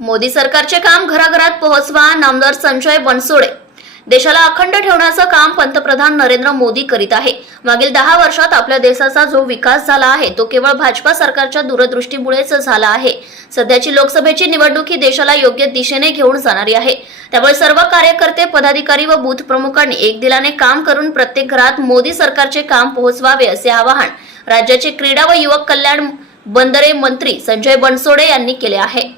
मोदी सरकारचे काम घराघरात पोहोचवा नामदार संजय बनसोडे. देशाला अखंड ठेवण्याचं काम पंतप्रधान नरेंद्र मोदी करीत आहे. मागील दहा वर्षात आपल्या देशाचा जो विकास झाला आहे तो केवळ भाजपा सरकारच्या दूरदृष्टीमुळेच झाला आहे. सध्याची लोकसभेची निवडणूक ही देशाला योग्य दिशेने घेऊन जाणारी आहे. त्यामुळे सर्व कार्यकर्ते पदाधिकारी व बूथ प्रमुखांनी एक दिलाने काम करून प्रत्येक घरात मोदी सरकारचे काम पोहोचवावे असे आवाहन राज्याचे क्रीडा व युवक कल्याण बंदरे मंत्री संजय बनसोडे यांनी केले आहे.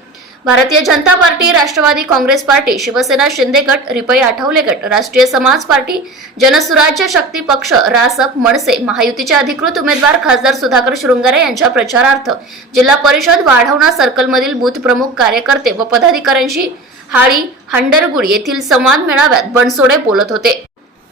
Bharatiya Janata Party Rashtrawadi Congress Party Shivsena Shinde गट रिपई आठवले गट राष्ट्रीय समाज पार्टी जनसुराज्य शक्ती पक्ष रासप मनसे महायुतीचे अधिकृत उमेदवार खासदार सुधाकर शृंगारे यांच्या प्रचारार्थ जिल्हा परिषद वाढवणा सर्कलमधील बूथ प्रमुख कार्यकर्ते व पदाधिकाऱ्यांशी हाळी हंडरगुड येथील संवाद मेळाव्यात बनसोडे बोलत होते.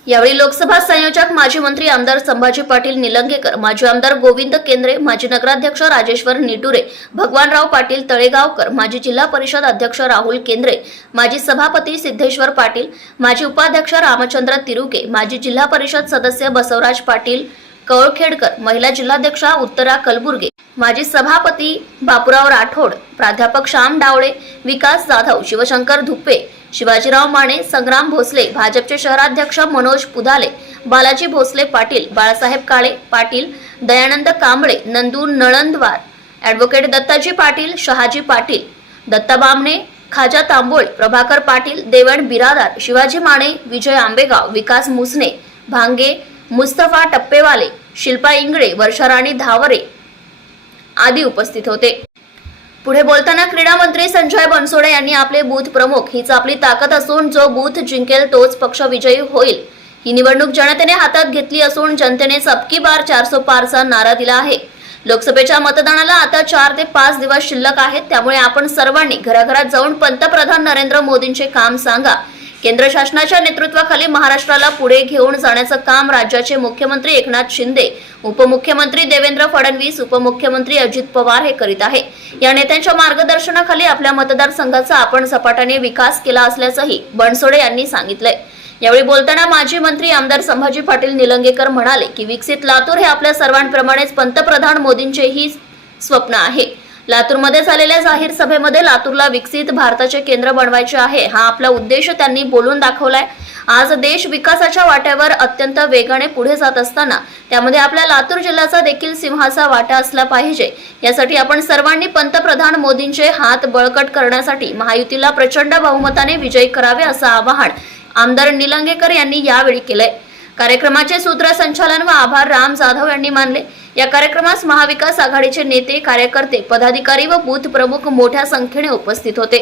यावेळी लोकसभा संयोजक माजी मंत्री आमदार संभाजी पाटील निलंगेकर माजी आमदार गोविंद केंद्रे माजी नगराध्यक्ष राजेश्वर निटुरे भगवानराव पाटील तळेगावकर माजी जिल्हा परिषद अध्यक्ष राहुल केंद्रे माजी सभापती सिद्धेश्वर पाटील माजी उपाध्यक्ष रामचंद्र तिरुके माजी जिल्हा परिषद सदस्य बसवराज पाटील कवळखेडकर महिला जिल्हाध्यक्षा उत्तरा कलबुर्गे माजी सभापती बापूराव राठोड प्राध्यापक श्याम डावळे विकास जाधव शिवशंकर धुप्पे शिवाजीराव माने संग्राम भोसले भाजपचे शहराध्यक्ष मनोज पुधाले बालाजी भोसले पाटील बाळासाहेब काळे पाटील दयानंद कांबळे नंदू नळंदवार ॲडव्होकेट दत्ताजी पाटील शहाजी पाटील दत्ता बामणे खाजा तांबोळे प्रभाकर पाटील देवण बिरादार शिवाजी माने विजय आंबेगाव विकास मुसने भांगे मुस्तफा टप्पेवाले शिल्पा इंगळे वर्षाराणी धावरे आदी उपस्थित होते. पुढे बोलताना क्रीडा मंत्री संजय बनसोडे यांनी आपले बूथ प्रमुख हीच आपली ताकद असून जो बूथ जिंकेल तोच पक्ष विजयी होईल. ही निवडणूक जनतेने हातात घेतली असून जनतेने सबकी बार चारसो पारचा नारा दिला आहे. लोकसभेच्या मतदानाला आता चार ते पाच दिवस शिल्लक आहेत त्यामुळे आपण सर्वांनी घराघरात जाऊन पंतप्रधान नरेंद्र मोदींचे काम सांगा. केंद्र शासनाच्या नेतृत्वाखाली महाराष्ट्राला पुढे घेऊन जाण्याचं काम राज्याचे मुख्यमंत्री एकनाथ शिंदे उपमुख्यमंत्री देवेंद्र फडणवीस उपमुख्यमंत्री अजित पवार हे करीत आहे. या नेत्यांच्या मार्गदर्शनाखाली आपल्या मतदारसंघाचा आपण झपाट्याने विकास केला असल्याचंही बनसोडे यांनी सांगितलंय. यावेळी बोलताना माजी मंत्री आमदार संभाजी पाटील निलंगेकर म्हणाले की विकसित लातूर हे आपल्या सर्वांप्रमाणेच पंतप्रधान मोदींचेही स्वप्न आहे. लातूरमध्ये झालेल्या जाहीर सभेमध्ये लातूरला विकसित भारताचे केंद्र बनवायचे आहे. हा आपला उद्देश त्यांनी बोलून दाखवलाय. आज देश विकासाच्या वाट्यावर अत्यंत वेगाने पुढे जात असताना त्यामध्ये आपल्या लातूर जिल्ह्याचा देखील सिंहाचा वाटा असला पाहिजे. यासाठी आपण सर्वांनी पंतप्रधान मोदींचे हात बळकट करण्यासाठी महायुतीला प्रचंड बहुमताने विजयी करावे असं आवाहन आमदार निलंगेकर यांनी यावेळी केलंय. कार्यक्रमाचे सूत्रसंचालन व आभार राम जाधव यांनी मानले. या कार्यक्रमास महाविकास आघाडीचे नेते कार्यकर्ते पदाधिकारी व बूथ प्रमुख मोठ्या संख्येने उपस्थित होते.